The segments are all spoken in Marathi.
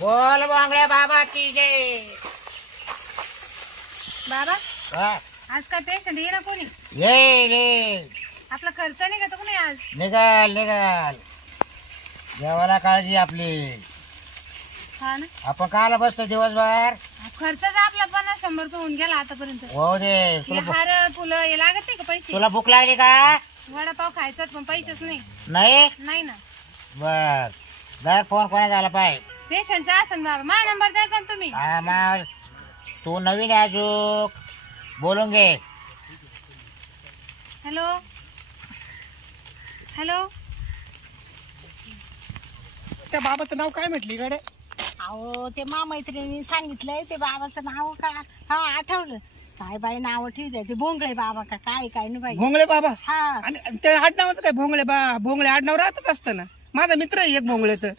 बोल बोंगळे बाबा की जय. बाबा हा, आज काय पेशंट ये ना कोणी ये आपला खर्च नाही घेतो कोणी आज निघाल निघाल. देवाला काळजी आपली. हा ना आपण काला बसतो दिवसभर. खर्चाचा आपला 50-100 रुपये होऊन गेला आतापर्यंत. हो दे. हे हार फुलं हे लागत नाही का पैसे? तुला भूक लागली का? वडापाव खायचा पण पैसेच नाही. नाही ना बर. जर फोन कोणा झाला पाहिजे पेशंटचा असन बाबा माझा नंबर द्यायचा ना तुम्ही. हा मग तू नवीन आहे अजूक बोलून घे. Hello hello. त्या बाबाचं नाव काय म्हटली गडे? अहो ते मैत्रिणी सांगितलंय ते बाबाचं नाव का? हा आठवलं. काय बाई नाव ठेवलंय ते भोंगळे बाबा का काय काय ना बाई. भोंगळे बाबा. हा आणि त्या आडनावाचं काय भोंगळे भोंगळे आडनाव राहतच असतं ना. माझा मित्र आहे एक भोंगळे तर.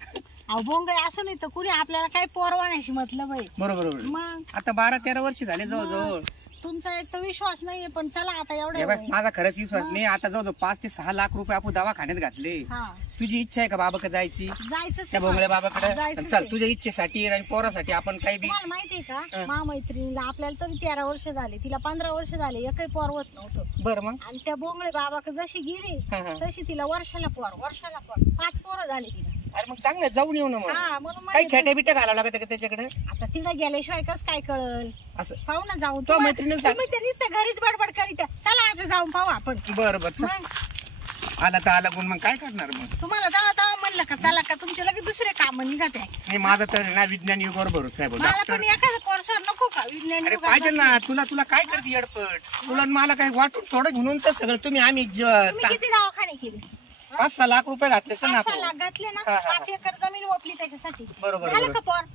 अहो भोंगळे असू नाही तर कुणी आपल्याला काय पोरवाण्याशी म्हटलं बाई. बरोबर बरोबर. मग आता 12-13 वर्ष झाले जवळजवळ. तुमचा एक तर विश्वास नाहीये पण चला आता हे एवढं बघ, माझा खरंच विश्वास नाही. आता जवळजवळ 5 ते 6 लाख रुपये आपण दवाखान्यात घातले. हा तुझी इच्छा आहे का बाबाकडे जायची? जायचं त्या भोंगळे बाबाकडे? जायचं चल तुझ्या इच्छेसाठी आणि पोरासाठी आपण काही बी. तुम्हाला माहितीये का मैत्रिणीला आपल्याला तरी 13 वर्ष झाले तिला 15 वर्ष झाले एकही पोर होत नव्हतं. बरं मग. आणि त्या बोंगळे बाबाकडे जशी गेली हा, हा. तशी तिला वर्षाला पोर 5 पोरं झाली तिला. अरे मग चांगलं आहे, जाऊन येऊ ना मग. हा म्हणून काही म्हणले खेट्या बिट्या घालावं लागत का त्याच्याकडे? आता तिला गेल्याशिवाय कस काय कळल. असं. पाहू ना जाऊन तो मैत्रिणीला सांग. तुम्ही त्या नुसतं घरीच बडबड करीत आहे. चला आता जाऊन पाहू आपण. बरं बरं चल. मग आला तर आला गुण मग काय करणार मग. तुम्हाला तेव्हा म्हणलं का चला का तुमचे लगेच दुसरे काम निघत आहे. नाही माझा तर ना विज्ञान युगावर भरोसा आहे बघ. मला डॉक्टर पण एखादा कोर्सवर नको का विज्ञान अरे युगात पाहिजे बसले. ना. तुला काय करते अडपट? तुला आणि मला काही वाटून थोडं म्हणून तर सगळं तुम्ही आम्ही तुम्ही किती दवाखाने केले? 5-6 लाख रुपये घातले सर ना 5 आपण. लाख घातले ना. हा, हा, 5 एकर जमीन ओपली त्याच्यासाठी. बरोबर, झालं बरोबर. का पोर?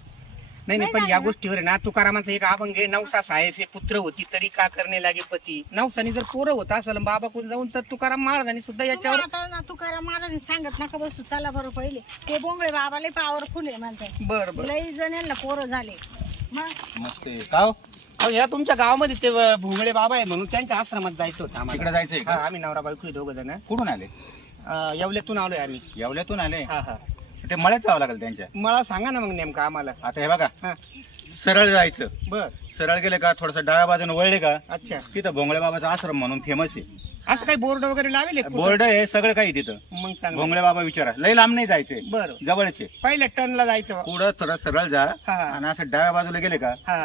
नाही नाही नाही पण या झालं. गोष्टीवर आहे ना तुकारामाचा एक अभंग आहे. नवसा सायसे पुत्र होती तरी का करणे लागे पती. नवसानी जर पोरं होत असेल बाबा कोण जाऊन तर तुकाराम महाराजांनी सुद्धा याच्यावर. तुम्ही आता ना तुकाराम महाराज सांगत नका बसू चला बरं पहिले ते बोंगळे बाबाला पॉवरफुल आहे म्हणतात. बरं बरं. लई जणांना पोरं झाले. मग मस्त आहे. का हो? अहो, या तुमच्या गावामध्ये ते भोंगळे बाबा आहे म्हणून त्यांच्या आश्रमात जायचं होतं आम्हाला. तिकडे जायचंय हा, का? आम्ही नवरा बायको 2 जण. कुठून आले? येवल्यातून आलोय आम्ही. येवल्यातून आले. हा हा. ते मळ्यात जावं लागेल त्यांच्या. मला सांगा ना मग नेमकं आम्हाला. आता हे बघा, हा सरळ जायचं. बर. सरळ गेले का थोडस डाव्या बाजूने वळले का अच्छा. तिथं भोंगळे बाबाचा आश्रम म्हणून फेमस आहे. असं काही बोर्ड वगैरे लावेल का? बोर्ड आहे सगळं काही तिथं. मग सांगा. भोंगळे बाबा विचारा. लय लांब नाही जायचे, बरं. जवळचे. पहिल्या टर्नला जायचं. पुढं थोडं सरळ जा हा, हा. आणि असं डाव्या बाजूला गेले का हा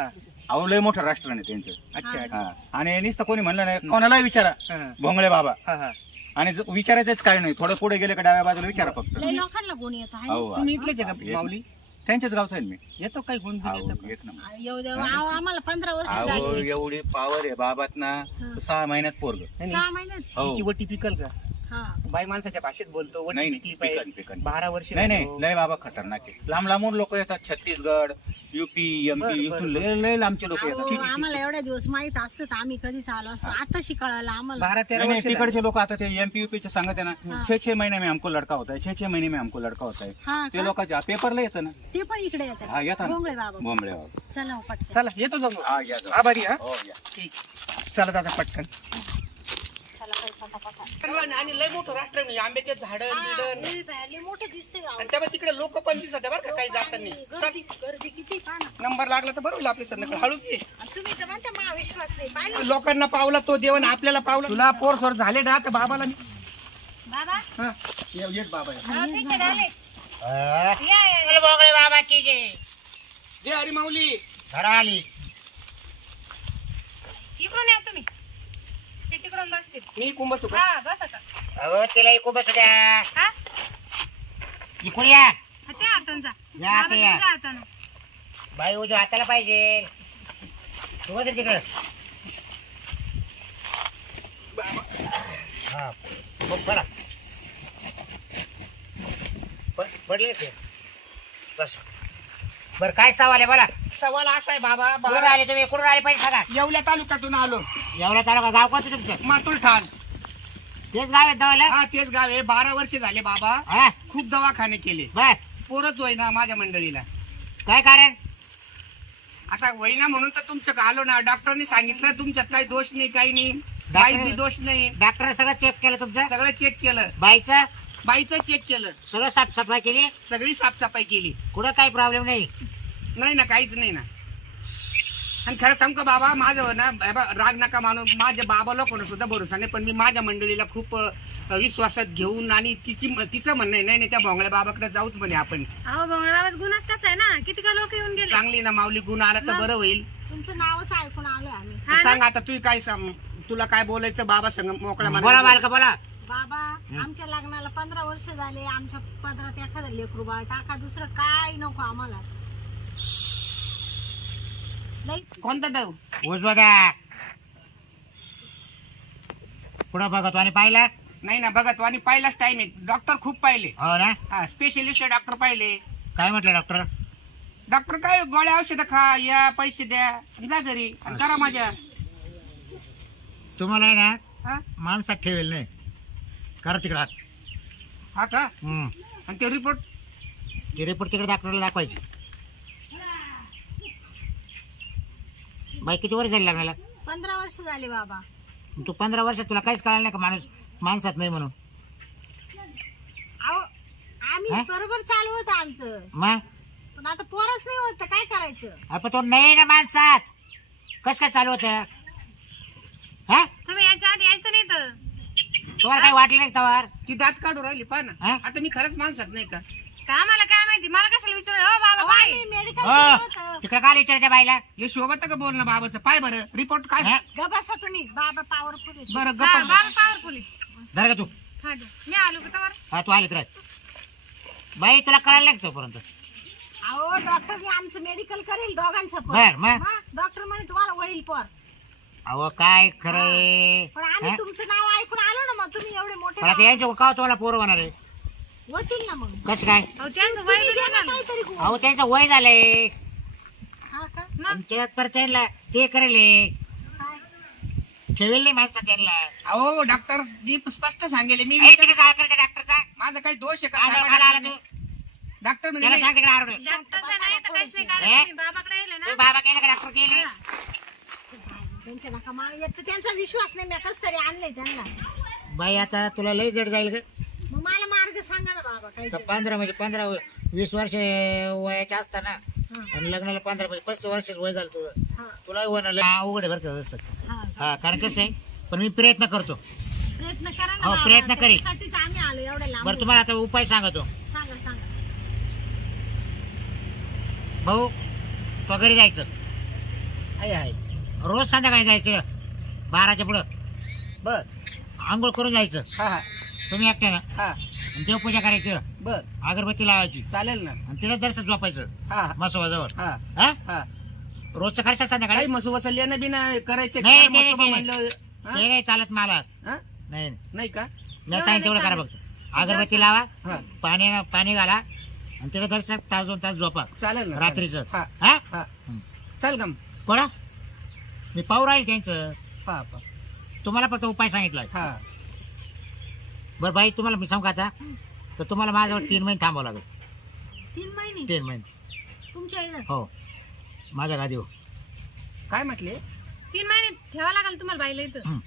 अहो लय मोठं राष्ट्र आहे त्यांचं. अच्छा अच्छा. हा. आणि नुसतं कोणी म्हणलं नाही कोणालाही विचारा हा, भोंगळे बाबा. हा, हा. आणि विचारायचंच काय नाही. थोडं पुढे गेले का डाव्या बाजूला विचारा फक्त. लई लोकांना गुण येत आहे. हो तुम्ही इथलेच आहे का माऊली? त्यांच्याच गावचा आहे मी. येतो काही गुण बिन येतो अहो, का? येत ना. येऊ दे अहो, आम्हाला 15 वर्ष अहो झाली. एवढी पावर आहे बाबात ना. 6 महिन्यात पोरग. नाही, 6 महिन्यात. हो. हिची वटी पिकल का? हा बाई माणसाच्या भाषेत बोलतो वटी नाही पिकली पाहिजे. पिकन. 12 वर्ष नाही झाले नाही हो. लय बाबा खतरनाक आहे. लांब लांबून लोक येतात. छत्तीसगड, युपी, बरं, एमपी बरं, इथून लय लय लांबचे लोक अहो, येतात. ठीक आहे. आम्हाला एवढ्या दिवस माहित असतं तर आम्ही कधीच आलो असतो. आता शिकायला आम्हाला. 12-13 नहीं, नहीं, वर्ष झाले. तिकडचे लोक आता ते एमपी यूपी चे सांगत आहे ना. 6-6 महीने में हमको लड़का होता है. 6-6 महीने में हमको लड़का होता है. हा ते का? लोकांच्या पेपरला येतं ना. ते पण इकडे हा येतात येतात ना. बोंगळे बाबा. बोंबळे बाबा. चला हो, पटकन. चला येतो जाऊ. हा या जाऊ. आभारी हा. हो या. ठीक. चला दादा पटकन. चला बाई, पटापटा. आणि लय मोठं राष्ट्र नाही. आंब्याचे झाड हा, बिडण. लई बाहेर, लई मोठं दिसतंय गाव. आणि त्यामुळे तिकडे लोक पण दिसत बरं का काही जाताना. चल गर्दी किती पहा ना. नंबर लागला तर बरोबर आपली संध्याकाळ हळूच ये. आणि तुम्ही तर म्हणता महाविश्वास नाही पाहिलं लोकांना पावला तो देवन आपल्याला पावला. तुला पोर सोर झाले ना तर बाबाला मी. बाबा. हा येत बाबा. हा, patient आले. हा. या, या, या. बोल बोंगळे बाबा की जय. दे हरी माऊली. घरा आली. इकडून या तुम्ही. ते तिकडून बसतील. मी कुंभ सुख. हा बस आता. अहो तिला इकून बसू द्या. हा इकून या. हा, त्या हातानं जा. या, बाबा ते या. तुमच्या हातानं. बाई उजू हाताला पाहिजे. तू बस तिकडे. हा बघ बरं. पडले ते बस. बर काय सवाल आहे बोला. सवाल असा आहे बाबा. कुठून आले तुम्ही? कुठून आले पाहिजे सांगा. येवल्या तालुक्यातून आलो. एवढा तालुका गाव कोणतं तुमचं? मातुल ठाण. तेच गाव आहे दवाला. हा तेच गाव आहे. 12 वर्ष झाले बाबा. हा खूप दवाखाने केले. बर पोरच होईना माझ्या मंडळीला. काय कारण? आता होईना म्हणून तर तुमच्याकडे आलो ना. डॉक्टरनी सांगितलं तुमच्यात काही दोष नाही काही नाही. काही बी दोष नाही. डॉक्टर सगळं चेक केलं तुमचं? सगळं चेक केलं. बाईचं बाईचं चेक केलं. सगळं साफसफाई केली. सगळी साफसफाई केली. कुठं काही प्रॉब्लेम नाही. नाही ना, काहीच नाही ना. आणि खरं सांग का बाबा, माझं ना राग नका मानू, माझ्या बाबाला कोण सुद्धा भरोसा नाही, पण मी माझ्या मंडळीला खूप विश्वासात घेऊन आणि तिचं म्हणणं आहे, नाही त्या भोंगळ्या बाबाकडे जाऊच म्हणे आपण. अहो भोंगळ्या बाबाच गुन्हाच तसा आहे ना, किती का लोक येऊन गेले. चांगली ना माऊली, गुण आला तर बरं होईल. तुमचं नावच ऐकून आलोय आम्ही. सांग आता तू काय सांग, तुला काय बोलायचं बाबा संग मोकळा बोला मनाने बोल. बालका बोला. बाबा आमच्या लग्नाला 15 वर्ष झाले, आमच्या पदरात एखादा लेकरू बाळ टाका, दुसरं काय नको आम्हाला. लई कोणता देऊ? उजवा द्या. पुढं बघतो आणि पाहिला. नाही ना बघत, आणि पहिलाच टाइम आहे. डॉक्टर खूप पाहिले, हो ना. हा स्पेशलिस्ट डॉक्टर पाहिले. काय म्हटलं डॉक्टर? डॉक्टर काय गोळ्या औषधं खा, या पैसे द्या आणि जा घरी आणि करा मजा. तुम्हाला आहे ना हा? माणसात ठेवेल नाही, करा तिकडं हात. हा का? हम्म. आणि ते रिपोर्ट ते रिपोर्ट तिकडे डॉक्टरला दाखवायची. बाई किती वर्ष झाली लागण्याला? 15 वर्ष झाले बाबा. तू 15 वर्षात तुला काहीच कळालं नाही का माणूस माणसात नाही म्हणून? अहो आम्ही हा? बरोबर चालू होतं आमचं, मग पण आता पोरच नाही होत, काय करायचं. आपण तो नाही ना माणसात, कस काय चालू होतं? हा, तुम्ही याच्या आधी यायचं नाही तर. तुम्हाला काय वाटलं नाही तवार? ती दात काढू राहिली पहा ना. हा? आता मी खरंच माणसात नाही का? तर आम्हाला काय माहिती, मला कशाला विचारू. हो बाबा बाय. मेडिकल हो होतं. तिकडे काय विचारते बाईला? हे शोभत का बोल ना बाबाचं? पाय बरं रिपोर्ट काय. हा? ग बसा तुम्ही, बाबा पॉवरफुल आहे. बरं हा, गप्पा. बाबा पॉवरफुल आहे. धर का तू? हा द्या. मी आलो का तवर? हा तू आली तर बाई, तुला कळालं नाही का तोपर्यंत? अहो डॉक्टरने आमचं मेडिकल करेल दोघांचं पण. बर मग हा, डॉक्टर म्हणे तुम्हाला होईल पोर. अहो काय खरंय? पण आम्ही हा? तुमचं नाव ऐकून आलो ना, मग तुम्ही एवढे मोठे पण आता यांच्या का तुम्हाला पोरं होणार आहे? होतील ना मग. कसं काय? अहो त्यांचं तुम्ही वय द्या ना झालं. काहीतरी गुण. अहो त्यांचं वय झालंय, हा का? मग ते पर त्यांना ते करेल काय? ठेवेल नाही माणसं त्यांना. अहो डॉक्टर मी स्पष्ट सांगेल, मी ए, तिकडे काय करायचं डॉक्टरचा? माझा काही दोष आहे काय का? आला आला तू? डॉक्टर त्याला म्हणजे सांग तिकडे आरोड. डॉक्टरचं नाही तर काहीच नाही कारण हे? तुम्ही बाबाकडे येले तू ना. बाबा केलं का डॉक्टर केले? त्यांच्या नका मा एक तर त्यांचा विश्वास नाही, मी कस तरी आणलंय त्यांना. बाई आता तुला लय जड जाईल ग. मग मला मार्ग सांगा ना बाबा काही. 15 म्हणजे 15-20 वर्ष वयाच्या असताना आणि लग्नाला 15 म्हणजे 25 वर्ष वय झालं तुझं. हा तुला होणं लय अवघड आहे बरं का तसं. हा. हा कारण कसं आहे, पण मी प्रयत्न करतो. प्रयत्न करा ना हो, बाबा. प्रयत्न करीन. त्याच्यासाठीच आम्ही आलो एवढ्या लांब. बरं तुम्हाला आता उपाय सांगतो. सांगा सांगा. भाऊ तो घरी जायचं, आहे आहे. रोज संध्याकाळी जायचं 12च्या पुढं, बर आंघोळ करून जायचं हा हा तुम्ही एकट्यानं, हा आणि देवपूजा करायची, बर अगरबत्ती लावायची चालेल ना. आणि तिला दर्शन झोपायचं हा मसोबाजवळ. हा हा हा. रोजचं करशाल संध्याकाळी? काही मसुबाचं लेणं बिना करायचं नाही, का? ते नाही, मसुबा ते म्हणलं हा? ते नाही चालत मला. हा? नाही नाही का? मी सांगितलं तेवढं करा बघतो. अगरबत्ती लावा, हा पाणी घाला आणि तिला दर्शन तास 2 तास झोपा चालेल ना. रात्रीचं. हा हा हा चाल गम. कोणा मी पाहू राहील त्यांचं. पा पा. तुम्हाला फक्त उपाय सांगितला. हा बरं बाई तुम्हाला मी सांगू का आता, तर तुम्हाला माझ्यावर 3 महिने थांबावं लागेल. 3 महिने 3 महिने तुमच्या इकडं. हो माझ्या गादीवर. काय म्हटले 3 महिने ठेवा लागेल तुम्हाला बाईला इथं. हं.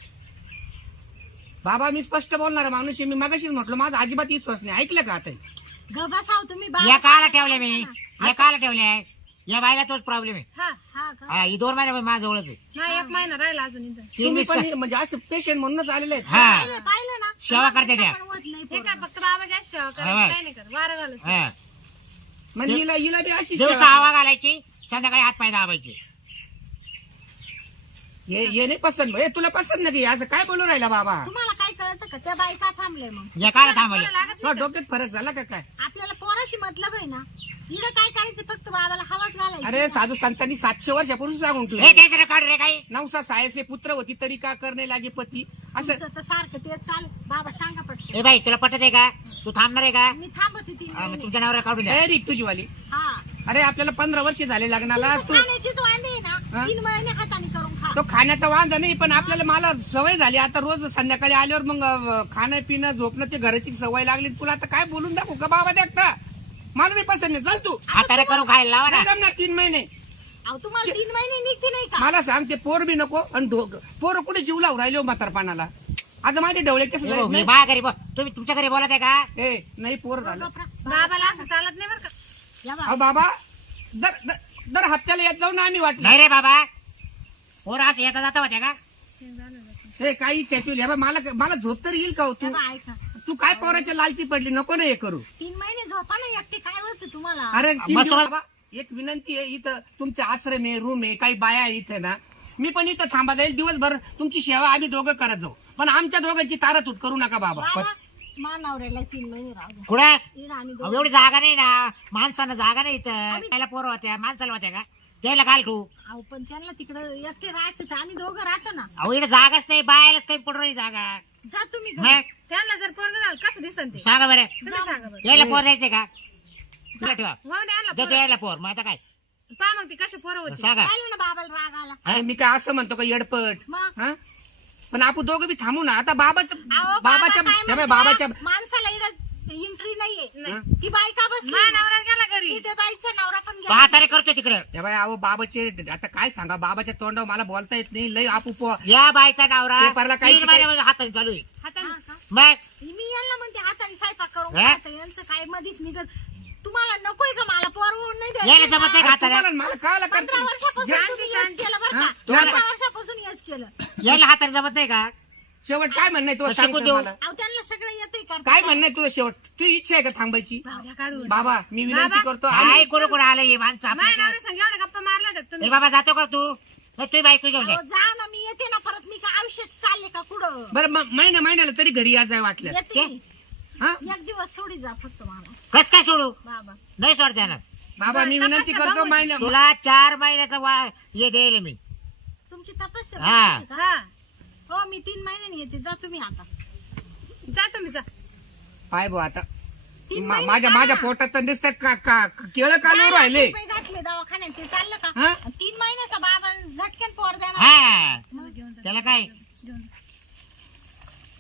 बाबा? मी स्पष्ट बोलणार माणूस आहे. मी मगाशीच म्हटलं माझा अजिबात विश्वास नाही. ऐकलं का आता? ग बसाव तुम्ही बाबा. या काला ठेवले मी, या काला ठेवले या बाईला तोच प्रॉब्लेम आहे. हा हा का? हा ही 2 महिने माझ्याजवळच आहे. नाही 1 महिना राहिला अजून इथं. 3 तुम्ही मिस पण म्हणजे असं पेशंट म्हणूनच आलेले आहेत. हा पाहिलं ना सेवा करते त्या. पण होत नाही हे पोरं. काय फक्त बाबा जास्त सेवा हा. करायचं काही नाही कर. वारं झालं. हा म्हणजे हिला बी अशी दिवसा सेवा- हवा घालायची, संध्याकाळी हात पाय दाबायचे. हे नाही पसंत. हे तुला पसंत नाही का? असं काय बोलू राहिला बाबा? तुम्हाला काय कळतं का त्या बाई का थांबले मग? या काला थांबवले. तुला डोक्यात फरक झाला का काय? आपल्याला पोराशी मतलब आहे ना. इकडं काय करायचं, फक्त बाबाला हवाच घालायची. अरे साधू संतांनी 700 वर्षापूर्वी सांगून हे ठेवलं. त्याचं काढ रे काही. नवसा सायसे पुत्र होती तरी का करणे लागे पती. असं तुमचं तर सारखं तेच चाल. बाबा सांगा पटकन. ए बाई तुला पटत आहे का? तू थांबणार आहे का? मी थांबते 3 हा, मग महिने. तुमच्या नावाला काढून द्या. तयारी तुझी वाली. हा अरे आपल्याला 15 वर्ष झाले लग्नाला. तू खाण्याचीच वांदे आहे ना. हा? 3 महिने हाताने करून खा. तो खाण्याचा वांदा नाही, पण आपल्याला मला सवय झाली आता. रोज संध्याकाळी आल्यावर मग खाणं पिणं झोपणं ते घराची सवय लागली. तुला आता काय बोलून दाखवू का बाबा? देखता मला नाही पसंत नाही. चाल तू. हाताने करून खायला लावा ना. नाही जमणार 3 महिने. अहो तुम्हाला 3 महिने निघते नाही का? मला सांग ते पोर बी नको आणि पोरं कुठे जीव लावून राहिले हो म्हातारपणाला. आता माझे डवळे कसे ए भाऊ, जायत मी नाही? बा घरी तुम्ही तुमच्या घरी बोलत आहे का? ए नाही पोर झालं. बापरा. बाबाला असं चालत नाही बरं का. या बा. अहो बाबा दर दर दर हप्त्याला येत जाऊ ना आम्ही वाटलं नाही रे बाबा पोर असं येता जाता होत्या का हे काही चेतूल हे बघ, मला झोप तर येईल का हो तू तेव्हा ऐका तू काय पोराच्या लालची पडली नको ना हे करू 3 महिने झोपा ना एकटे काय होतं तुम्हाला अरे तीन मस्त- दिवस बाबा, एक विनंती आहे इथं तुमचे आश्रम आहे रूम आहे काही बाया आहे इथे ना मी पण इथं थांबा जाईल दिवसभर तुमची सेवा आम्ही दोघं करत जाऊ पण आमच्या दोघांची तारातूट करू नका बाबा बाबा मानावऱ्याला 3 महिने राहू द्या कुठं इकडं आम्ही अहो, दोघं- एवढी जागा नाही ना माणसानं जागा नाही इथं त्याला पोरं होत्या माणसाला होत्या का त्याला घाल तू अहो पण त्यांना तिकडं एकटे राहायचं तर आम्ही दोघं राहतो ना अहो इकडे जागाच नाही बायालाच काही पडू नाही जागा जा तुम्ही घरी. मग त्यांना जर पोरग झालं कसं दिसन ते सांगा बरं तुम्ही सांगा बरं यायला पोर द्यायचे का तुला ठेवा हो द्यायला देतो यायला पोर मग आता काय पहा मग ती कशी पोरं होती सांगा पाहिलं ना बाबाला राग आला अरे मी काय असं म्हणतो का येडपट मग हा पण आपण दोघं बी थांबू ना आता बाबाचं अहो, बाबाच्या बाबा काय हे बघ, म्हणतात? बाबाच्या माणसाला इकडं एंट्री नाहीये हं? ती बायका बसली माझ्या नवरा गेला घरी तिथे बाईचा नवरा पण तो गेला हाताने करतो तिकडं हे बाय अहो बाबाचे आता काय सांगा बाबाच्या तोंडावर मला बोलता येत नाही लय आपू या बायचा डावरा पेपरला काही- 3 महिन्यामध्ये हाताने चालू आहे हाताने हा का? मग मी यांना म्हणते हाताने स्वयंपाक करून हं? खाता. यांचं काय मधीच निघत तुम्हाला नकोय का मला पोरवून नाही यायला द्यायचं जमत नाही का? का हाताने तुम्हाला मला कळायला 15 वर्षापासून शांती, तुम्ही हेच शांती. केलं बरं हा? का तुम्हाला- 15 वर्षापासून हेच केलं यायला हाताने जमत नाही का शेवट काय म्हणणं आहे तुझं शिकून सांग तर देऊ. मला अहो त्यांना सगळं येतंय करता. काय म्हणणं आहे तुझं शेवट तू इच्छा आहे का थांबायची भावड्या काढून बाबा मी विनंती बाबा. करतो काय कोण कोण आलं हे माणसं माझ्या आपल्या नवऱ्या संग एवढ्या गप्पा मारल्या होत्या तुम्ही ए बाबा जातो का तू नाही तुझी बायको घेऊन अहो, जा जा ना मी येते ना परत मी काय आयुष्यात चालले का कुठं बरं मग महिन्याला तरी घरी या जाय वाटलं येते मी. हा एक दिवस सोडी जा फक्त मला कस काय सोडू बाबा नाही सोडते येणार बाबा मी विनंती करतो महिन्या तुला 4 महिन्याचा हे देईल मी तुमची तपस्या हा. बघितली का? हा हो मी 3 महिन्याने येते जा तुम्ही आता जा तुम्ही जा पाय भाऊ आता 3 महिने माझ्या का? माझ्या पोटात तर दिसत केळं कालू राहिले रुपये घातले दवाखान्यात ते चाललं का हा? 3 महिन्याचा बाबा झटक्यान पोर देणार हा मग घेऊन जा. त्याला काय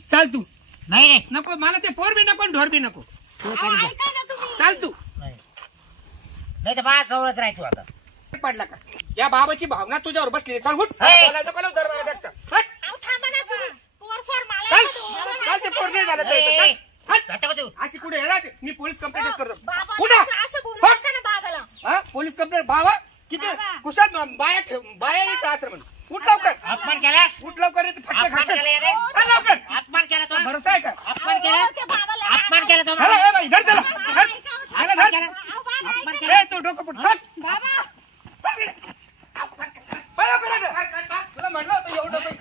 चाल तू नाही नाही नको मला ते पोर बी नको आणि ढोर बी नको तू अहो, काढून जा. ऐका ना तुम्ही चाल तू नाही तर माझ्या जवळच राह तू आता पडला का या बाबाची भावना तुझ्यावर बसली चाल उठ हे. बोलायला नको लावू दरबारात. हट. अहो, थांबा ना तुम्ही पोर सोड मला चाल नको. चाल ते पोर नाही झालं ए, तर. ए, हट. जातो का तू अशी कुठे येणार ते? मी पोलीस कंप्लेंट करतो बाबा उठा असं बोलू हट. नका ना बाबाला हा पोलीस कंप्लेंट बाबा किती बाबा. कुशाल बाया ठेव बाया येत आश्रम उठ लवकर अपमान केला उठ लवकर नाही तर फटका अपमान खाशील. केला याने चल लवकर अपमान केला तो भरोसा आहे का अपमान केला अहो, ते बाबाला अपमान केला तो चला, ए बाई, धर त्याला. धर.